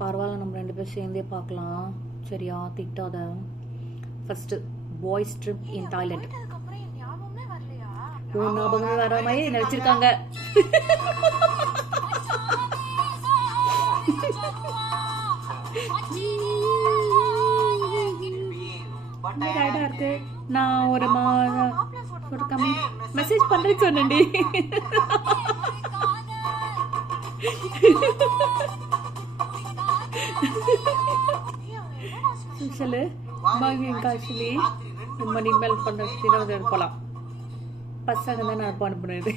பரவாயில்ல, நம்ம 2 பேரும் சேர்ந்தே பார்க்கலாம். சரியா? திட்டாத. First boys trip in Thailand. ஞாபகமே வர மாதிரி என்ன வச்சிருக்காங்க. இருக்கு. நான் ஒரு மெசேஜ் பண்றேன்னு சொன்னேன்டி. சொல்லு காசுலி நம்ம இமெயில் பண்றது போலாம். பசங்க தான் நான் அனுப்புனது.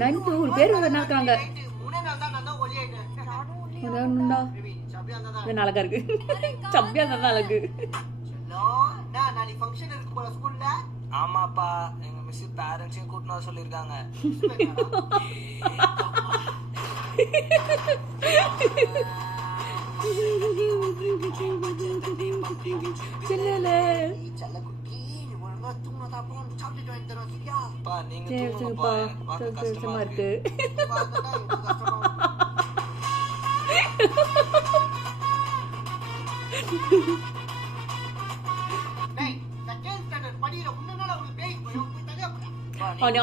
நண்டு ஒரு பேர் இருக்காங்க. அழகா இருக்கு. சப்பியா தான் அழகு. ஆமாப்பா, எங்க மிஸ் பேரண்ட்ஸையும் கூட்டிட்டு வர சொல்லிருக்காங்க.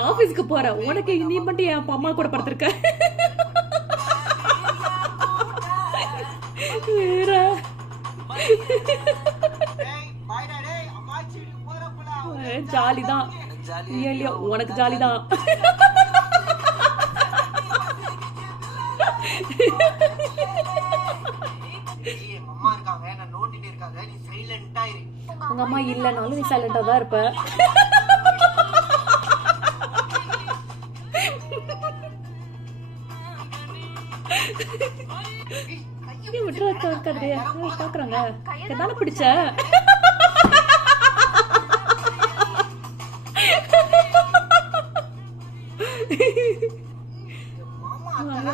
ஆபீஸ்க்கு போற உனக்கு நீ மட்டும் என் அம்மா கூட படுத்திருக்க. ஜாலிதான், உனக்கு ஜாலிதான். உங்க அம்மா இல்லனாலும் நீ சைலண்டா தான் இருப்ப. பாக்குறாங்க எதான பிடிச்ச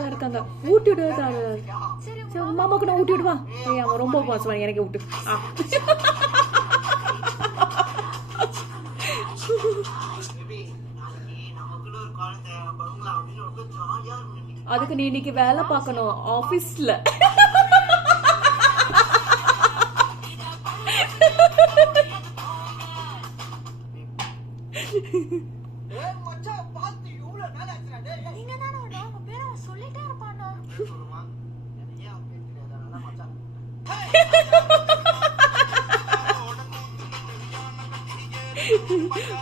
இருக்காங்க. ஊட்டி விடு. மாமாக்கு நான் ஊட்டி விடுவா. அவன் ரொம்ப பாசம், எனக்கு விட்டு. அதுக்கு நீ இன்னைக்கு வேலை பார்க்கணும் ஆபீஸ்ல.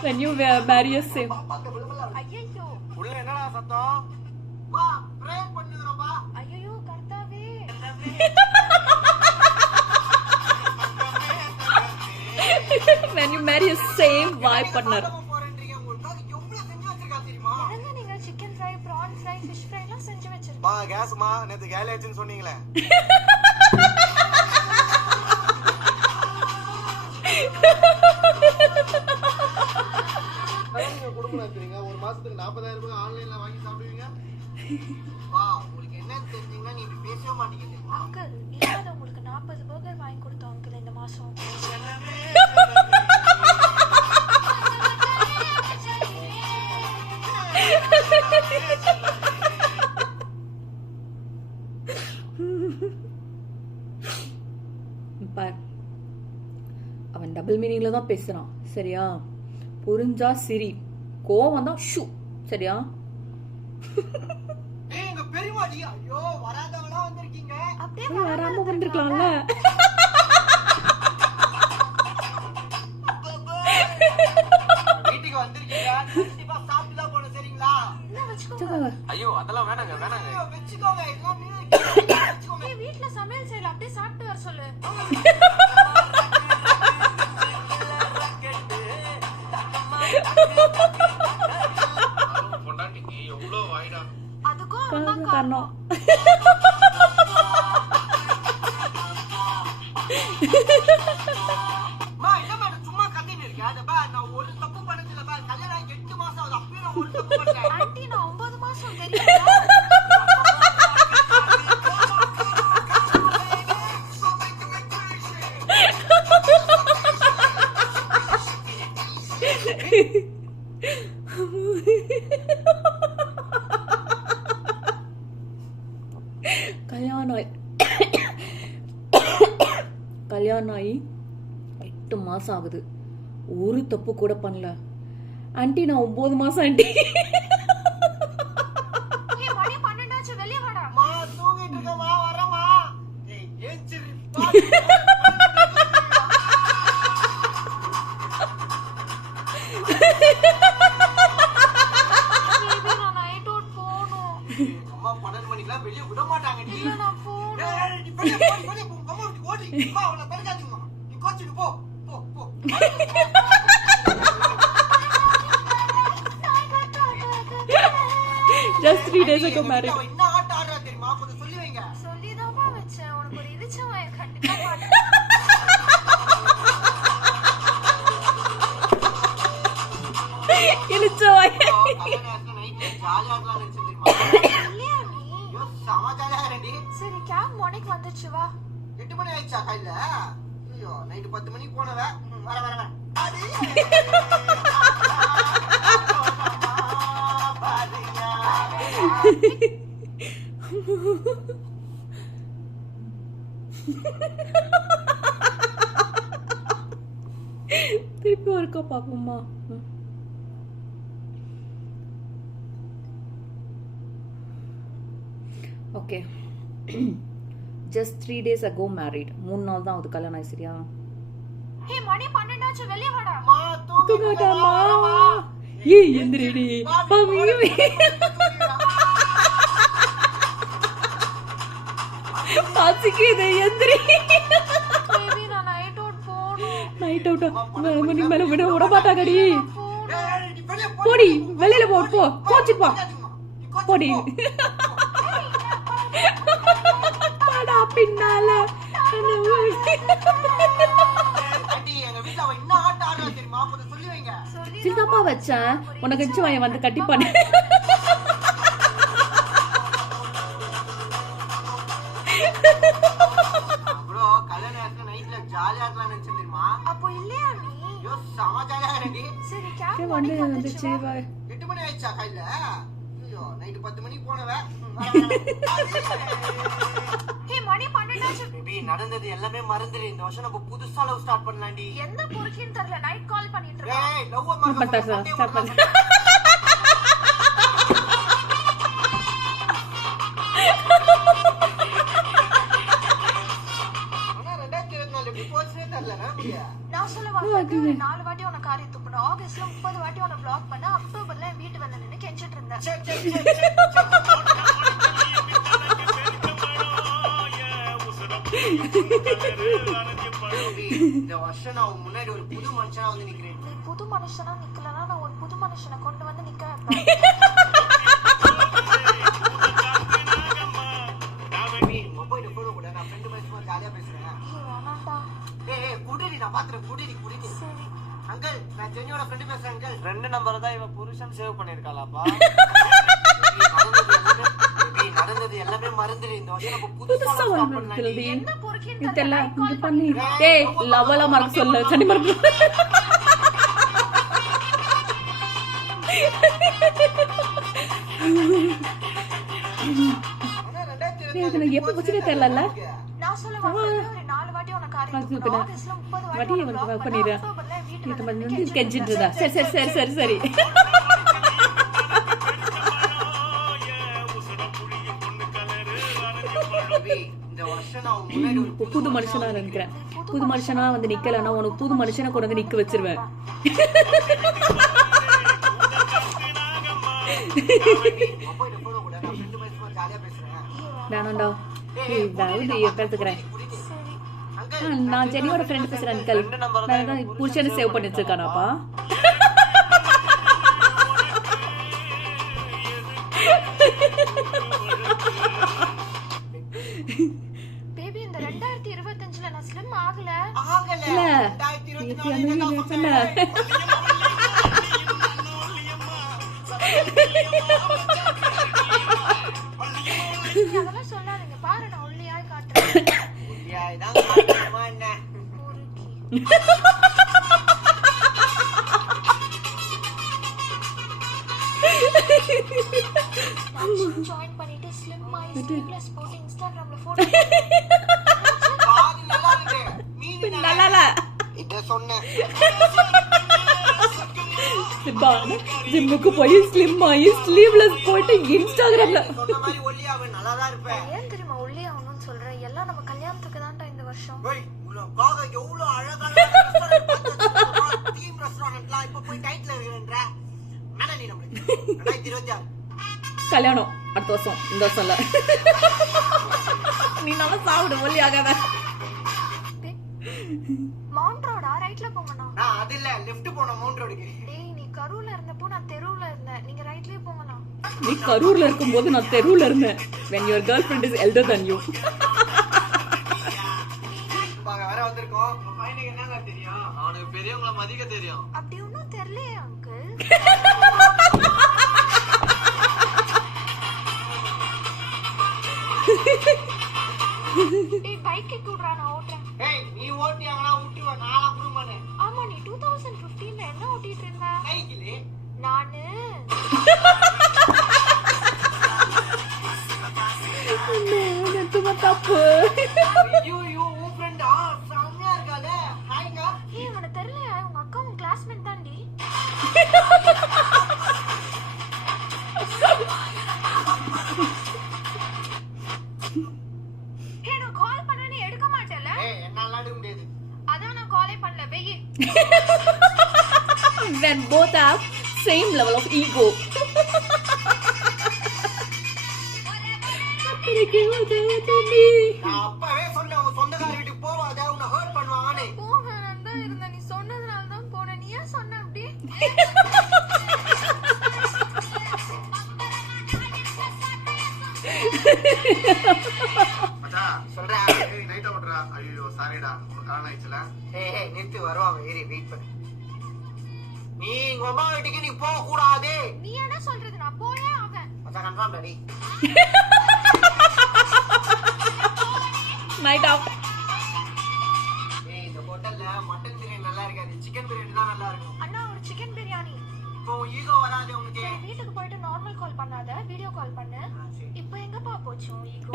When you marry a same. உள்ள என்னடா சத்தம்? வா ப்ரே பண்ணுறோம் வா. ஐயோ கர்த்தாவே. When you marry a same wife partner. நீங்க chicken fry, prawn fry, fish fry எல்லாம் செஞ்சு வச்சிருக்கீங்க. மா கேஸ்மா நேத்து கேலேஜ்னு சொன்னீங்களே. ஒரு மாசத்துக்கு 40,000 ரூபாய் ஆன்லைன்ல வாங்கி சாப்பிடுவீங்க. வா உங்களுக்கு என்ன தெரிஞ்சீங்கன்னா நீ பேசவே மாட்டீங்க. அங்கிள் இல்லாத உங்களுக்கு 40 பர்கர் வாங்கி கொடுத்தோம் அங்கிள் இந்த மாசம். அவன் டபுள் மீனிங்ல தான் பேசுறான். சரியா? புரிஞ்சா சிரி, கோவம் தான் ஷூ. சரியா? எங்க பெரியமாடி ஐயோ வராதவளா வந்திருக்கீங்க. அப்படியே வராம வந்திருக்கலாம்ல. வீட்டுக்கு வந்திருக்கீங்க, கண்டிப்பா சாப்பிட்டு தான் போணும். சரிங்களா? வெச்சுக்கோங்க. ஐயோ அதெல்லாம் வேணாங்க வேணாங்க. வெச்சுக்கோங்க எல்லாம் நீ வெச்சுக்கோங்க. வீட்ல சமையல் செய்யல, அப்படியே சாப்பிட்டு வர சொல்லு. பொண்டாட்டிக்கு எவ்வளவு வாய்டா. அதுக்கும் காரணம். மா என்ன மேடம் சும்மா கத்திட்டு இருக்க? அத பா நான் ஒரு தப்பு பண்ணதில்ல பா. கல்யாணம் 8 மாசம் ஆகுது. அப்பவே நான் ஒரு தப்பு பண்ணேன். ஆண்டி நான் 9 மாசம் தெரியுமா? கல்யாணம் ஆகி 8 மாசம் ஆகுது, ஒரு தப்பு கூட பண்ணல. ஆண்டி நான் 9 மாசம் ஆண்டி. ஏய் மணி 12 ஆச்சு, வெளிய வாடா. மா தூங்கிட்டு இருக்கமா, வரமா. ஏய் ஏஞ்சிரு. பேபி நான் நைட் அவுட் போணும். அம்மா 12 மணிக்கெல்லாம் வெளிய விட மாட்டாங்கடி. இல்ல நான் போணும். ஏய் நீ வெளிய போ, அம்மா விட்டு ஓடி. அம்மா அவளை தடுக்காதீங்கம்மா. நீ கோச்சிட்டு போ. போ போ. Just 3 days ago married. அவ என்ன ஆட்ட ஆடுறா தெரியுமா? கொஞ்சம் சொல்லி வைங்க. சொல்லிதாமா வச்சேன், உனக்கு ஒரு இடிச்சவன் கண்டிப்பா பாட்டு. இழுச்சவாய். கல்யாணம் நைட்ல ஜாலியா இருக்கலாம் நினைச்சேன் தெரியுமா? இல்லையா நீ? ஐயோ செம ஜாலியா இருக்கேன்டி. சரி கேப் மணிக்கு வந்துச்சு வா. 8 மணி ஆயிடுச்சா கையில? ஐயோ நைட்டு 10 மணிக்கு போனவ. வர வர வர. அடி. திருப்பி ஒருக்கா பாப்போமா? Okay. Just 3 days ago married. 3 நாள் தான் அது கல்யாணம் ஆயிடுச்சு. சரியா? ஏய் மணி 12 ஆச்சு, வெளிய வாடா. மா தூங்கிட்டு தூங்காட்டாமா? ஏய் எந்திரடி. பாவி. பாசிக்குது எந்திரி. பேபி நான் நைட் அவுட் போணும். நைட் அவுட்டா? மணி மேல விட மாட்டாங்கடி. போணும். போடி வெளியில போ. போ கோச்சிட்டு போ. போடி. படா பின்னால. ஆண்டி எங்க வீட்ல அவ என்ன ஆட்ட ஆடுறா தெரியுமா? கொஞ்சம் சொல்லி வைங்க. சின்னப்பா வச்சேன், உனக்கு வச்சு வாங்க வந்து கட்டிப்பானு. ப்ரோ கல்யாணம் நைட்ல ஜாலியா இருக்கலாம் நினைச்சேன் தெரியுமா? அப்போ இல்லையா நீ? ஐயோ செம ஜாலியா இருக்கேன்டி. சரி கேப் வந்து மணிக்கு வந்துச்சு. வந்துச்சு வா. 8 மணி ஆயிடுச்சா கையில? ஐயோ நைட்டு 10 மணிக்கு போனவ. ஏய் மணி 12 ஆச்சு. பேபி நடந்தது எல்லாமே மறந்துடு. இந்த வருஷம் நம்ம புதுசா லவ் ஸ்டார்ட் பண்ணலாம்டி. எந்த பொறுக்கின்னு தெரியல, நைட் கால் பண்ணிட்டு இருக்கேன். ஏய் லவ் பண்ணா சார், ஸ்டார்ட் பண்ணு. ஆனா 2024 எப்படி போச்சுனே தெரியல நமக்கு. நான் சொல்லுவா 4 வாட்டி உன காரி துப்புனேன். ஆகஸ்ட்ல 30 வாட்டி உன பிளாக் பண்ண. அக்டோபர்ல என் வீட்டு வந்து நின்னு கெஞ்சிட்டு இருந்தேன். சே சே சே. இந்த வருஷம் நான் உன் முன்னாடி ஒரு புது மனுஷனா வந்து நிக்கிறேன். நீ புது மனுஷனா நிக்கலனா நான் ஒரு புது மனுஷனை கொண்டு வந்து நிக்க வைப்பேன். பேபி மொபைல் போன் கூட நான் ஃப்ரெண்ட் பேசுமா ஜாலியா பேசுறேன். ஏய் வேணாம்டா. ஏய் குடிடி நான் பாத்துறேன். குடிடி. சரி அங்கிள் நான் ஜெனியோட ஃப்ரெண்ட் பேசுறேன் அங்கிள். ரெண்டு நம்பர் தான் இவ புருஷன் சேவ் பண்ணிருக்காளாப்பா. நடந்தது எல்லாமே மறந்துடு. இந்த வருஷம் நம்ம புதுசா புதுசா ஸ்டார்ட் வந்து பண்ணலாம்டி. எந்த பொறுக்கின்னு தெரியல. தெரியல, இங்க பண்ணி. ஏய் லவல மறக்க சொல்ல. சனி மறக்க. ஆனா 2024 எனக்கு எப்ப போச்சுனே தெரியல. நான் சொல்லுவா ஒரு 4 வாட்டி உன காரி துப்புனேன். ஆகஸ்ட்ல 30 வாட்டி வட்டி உன வந்து பிளாக் பண்ணிடு. பண்ண. அக்டோபர்ல என் வீட்டு இது வந்து வந்து நின்னு கெஞ்சிட்டு இருந்தா. சரி. பேபி இந்த வருஷம் நான் உன் முன்னாடி ஒரு புது மனுஷனா நினைக்கிறேன். புது மனுஷனா வந்து நிக்கலன்னா உனக்கு புது மனுஷனை கொண்டு வந்து நிக்க வச்சிருவேன். மொபைல் போன் கூட நான் ஃப்ரெண்ட் பேசுமா ஜாலியா பேசுறேன். வேணாண்டா. ஏய் வேவுது பேசுகிறேன். சரி அங்கிள் நான் ஜெனியோட ஃப்ரெண்ட் பேசுறேன் அங்கிள். நான் தான் புருஷனை சேவ் பண்ணி வச்சிருக்கானாப்பா. பேபி இந்த 2025ல நான் ஸ்லிம் ஆகல. ஆகல இல்ல. 2024 நீ சொன்ன. அதெல்லாம் சொல்லாதீங்க. பாரு நான் ஒல்லியாய் காட்டுறேன். இதான் காட்டுமா என்ன? பொறுக்கி. ஜாயின் பண்ணிட்டு ஸ்லிம் ஆயி ஸ்லீவ்லெஸ் போட்டு இன்ஸ்டாகிராம்ல போட்டோ பாதி நல்லா இருக்கு மீதி நல்லா இல்ல. இத சொன்னேன். ஜிம்முக்கு போய் ஸ்லிம் ஆகி ஸ்லீவ்லெஸ் போட்டு இன்ஸ்டாகிராம்ல சொன்ன மாதிரி ஒல்லியாவே நல்லா தான் இருப்பேன். ஏன் தெரியுமா ஒல்லி ஆகணும்னு சொல்றேன்? எல்லாம் நம்ம கல்யாணத்துக்கு தான்டா இந்த வருஷம். ஓய் உனக்காக எவ்வளவு அழகான டீம் ரெஸ்டாரன்ட்லாம் இப்ப போய் டைட்டில் வைக்கிறேன்ற மேல நீ நம்மளுக்கு 2026 கல்யாணம் அடுத்த வருஷம், இந்த வருஷம் இல்ல. நீ நல்லா சாப்பிடு, ஒல்லி ஆகாத. மவுண்ட் ரோடா ரைட்ல போங்கண்ணா. நான் அது இல்ல லெஃப்ட் போன மவுண்ட் ரோடுக்கு. டேய் நீ கரூர்ல இருந்தப்போ நான் தெருவுல இருந்தேன். நீங்க ரைட்லயே போங்கண்ணா. நீ கரூர்ல இருக்கும்போது நான் தெருவுல இருந்தேன். when your girlfriend is elder than you. பாங்க வேற வந்திருக்கோம். பையனுக்கு என்னங்க தெரியும்? அவனுக்கு பெரியவங்கள மதிக்க தெரியும். அப்படி ஒன்னும் தெரியலையே அங்கிள். டேய் பைக் கூடுறா, நான் ஓட்டுறேன். ஏய் நீ ஓட்டியாங்கனா விட்டுவ நான் அப்புறம் பண்ணேன். ஆமா நீ 2015ல என்ன ஓட்டிட்டு இருந்த? சைக்கிள் நானு தப்பு. ஐயோ உன் ஃப்ரெண்டா செம்மையா இருக்காளே. ஹாய்ங்க. ஏய் உனக்கு தெரியலையா? உங்க அக்கா உன் கிளாஸ்மேட் தான்டி. ஏய் நான் கால் பண்ணா நீ எடுக்க மாட்டேல? ஏய் என்னால எடுக்க முடியாது. அதான் நான் காலே பண்ணல. வெயி. when both have same level of ego. நான் அப்பவே சொன்னேன் உன் சொந்தக்கார வீட்டுக்கு போவாத உன்னை ஹர்ட் பண்ணுவாங்கன்னு. போகணும் தான் இருந்த. நீ சொன்னதுனால தான் போனேன். நீ ஏன் சொன்ன அப்படி? மச்சான் சொல்றா. ஏய் நைட் ஓட்றா. ஐயோ சாரிடா. ஒரு காரணம் ஆயிடுச்சுல. ஏய் நிறுத்து வருவாங்க. ஏறி வெயிட் பண்ணு. நீ உங்க அம்மா வீட்டுக்கு நீ போக கூடாது. நீ என்ன சொல்றது? நான் போயே ஆவேன். மச்சான் கன்ஃபார்ம் டாடி. night out. ஏய் இந்த ஹோட்டல்ல மட்டன் பிரியாணி நல்லா இருக்காது. சிக்கன் பிரியாணி தான் நல்லா இருக்கும். அண்ணா ஒரு சிக்கன் பிரியாணி. இப்போ ஈகோ வராது உனக்கு. சரி, வீட்டுக்கு போயிட்டு நார்மல் கால் பண்ணாத, வீடியோ கால் பண்ணு. சரி. இப்போ எங்கப்பா போச்சு உன் ஈகோ?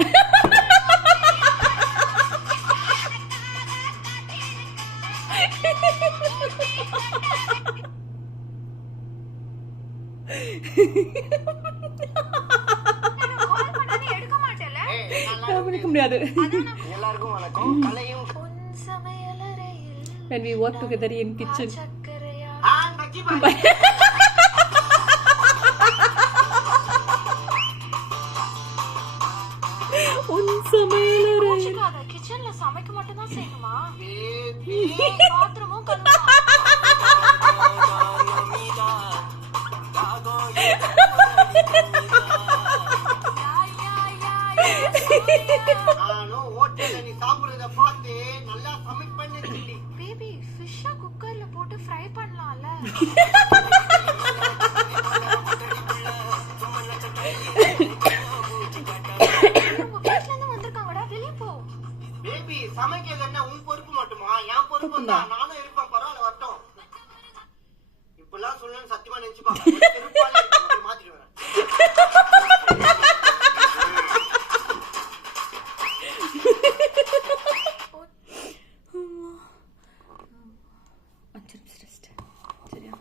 கால் பண்ணா நீ எடுக்க மாட்டேல? ஏய் நல்லா கவனிக்க முடியாது. எல்லாருக்கும் வணக்கம். கலையும் உன் சமையலறையில் when we work together in kitchen. சக்கரையா? நக்கி பாய். உன் சமையலறை. கோச்சுக்காத, கிச்சன்ல சமைக்க மட்டும் தான் செய்யணுமா? பேபி பாத்ரூமும் கழுவணும். நானும் ஹோட்டல்ல நீ சாப்பிடுறத பார்த்து நல்லா சமைப்பேன்னு சொல்லி. பேபி ஃபிஷ்ஷா குக்கர்ல போட்டு ஃப்ரை பண்ணலாம்ல? உங்க வீட்ல இருந்து வந்திருக்காங்கடா, வெளிய போ. பேபி சமைக்கிறது என்ன உன் பொறுப்பு மட்டுமா? என் பொறுப்பு தான். நானும் இருப்பேன். பரவாயில்ல வரட்டும். இப்பெல்லாம் சொல்லணும்னு சத்தியமா நினைச்சுப்பாங்க. மாத்திட்டு வரேன். அஞ்சு நிமிஷம் rest. சரியா?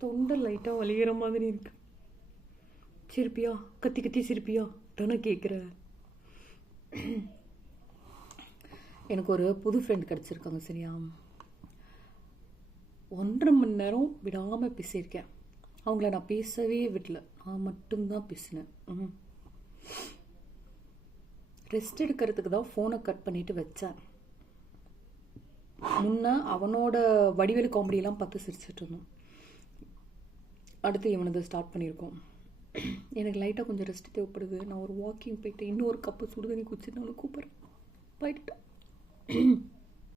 தொண்டை லைட்டா வலிக்கிற மாதிரி இருக்கு. சிரிப்பியா? கத்தி கத்தி சிரிப்பியா தானே கேட்குற. எனக்கு ஒரு புது ஃப்ரெண்ட் கிடச்சிருக்காங்க. சரியா? 1.5 மணி நேரம் விடாமல் பேசியிருக்கேன். அவங்கள நான் பேசவே விடல, நான் மட்டும்தான் பேசினேன். ரெஸ்ட் எடுக்கிறதுக்கு தான் ஃபோனை கட் பண்ணிட்டு வச்சேன். முன்ன அவனோட வடிவேலு காமெடியெல்லாம் பார்த்து சிரிச்சிட்டு இருந்தோம். அடுத்து இவனது ஸ்டார்ட் பண்ணியிருக்கோம். எனக்கு லைட்டாக கொஞ்சம் ரெஸ்ட் தேவைப்படுது. நான் ஒரு வாக்கிங் போயிட்டு இன்னொரு கப்பு சுடுதண்ணி குடிச்சிட்டு நான் கூப்பிட்றேன். போயிட்டு